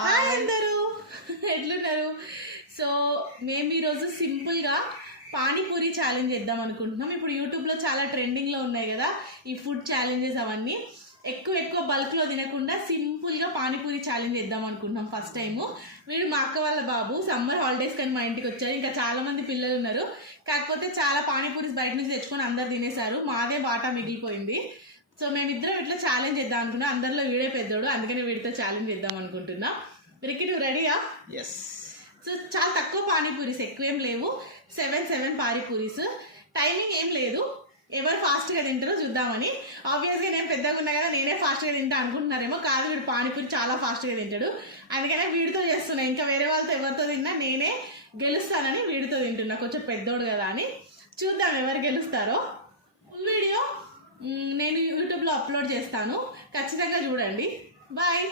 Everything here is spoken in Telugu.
హాయ్ అందరూ ఎట్లున్నారు? సో మేము ఈరోజు సింపుల్గా పానీపూరి ఛాలెంజ్ చేద్దాం అనుకుంటున్నాం. ఇప్పుడు యూట్యూబ్లో చాలా ట్రెండింగ్లో ఉన్నాయి కదా ఈ ఫుడ్ ఛాలెంజెస్. అవన్నీ ఎక్కువ బల్క్లో తినకుండా సింపుల్గా పానీపూరి ఛాలెంజ్ చేద్దాం అనుకుంటున్నాం. ఫస్ట్ టైము వీడు మా అక్క వాళ్ళ బాబు సమ్మర్ హాలిడేస్ కానీ మా ఇంటికి వచ్చారు. ఇంకా చాలామంది పిల్లలు ఉన్నారు, కాకపోతే చాలా పానీపూరీస్ బయట నుంచి తెచ్చుకొని అందరు తినేశారు. మాదే బాటా మిగిలిపోయింది. సో మేమిద్దరం ఇట్లా ఛాలెంజ్ చేద్దాం అనుకున్నాం. అందరిలో వీడే పెద్దోడు, అందుకని వీడితో ఛాలెంజ్ చేద్దాం అనుకుంటున్నా. రిక్కి నువ్వు రెడీయా? ఎస్. సో చాలా తక్కువ పానీపూరీస్, ఎక్కువేం లేవు. 7 పానీపూరీస్. టైమింగ్ ఏం లేదు, ఎవరు ఫాస్ట్గా తింటారో చూద్దామని. ఆబ్వియస్గా నేను పెద్దగా ఉన్నా కదా నేనే ఫాస్ట్గా తింటా అనుకుంటున్నారేమో. కాదు, వీడు పానీపూరి చాలా ఫాస్ట్గా తింటాడు, అందుకనే వీడితో చేస్తున్నా. ఇంకా వేరే వాళ్ళతో ఎవరితో తిన్నా నేనే గెలుస్తానని వీడితో తింటున్నా, కొంచెం పెద్దోడు కదా అని. చూద్దాం ఎవరు గెలుస్తారో. వీడియో నేను యూట్యూబ్లో అప్లోడ్ చేస్తాను, ఖచ్చితంగా చూడండి. బాయ్.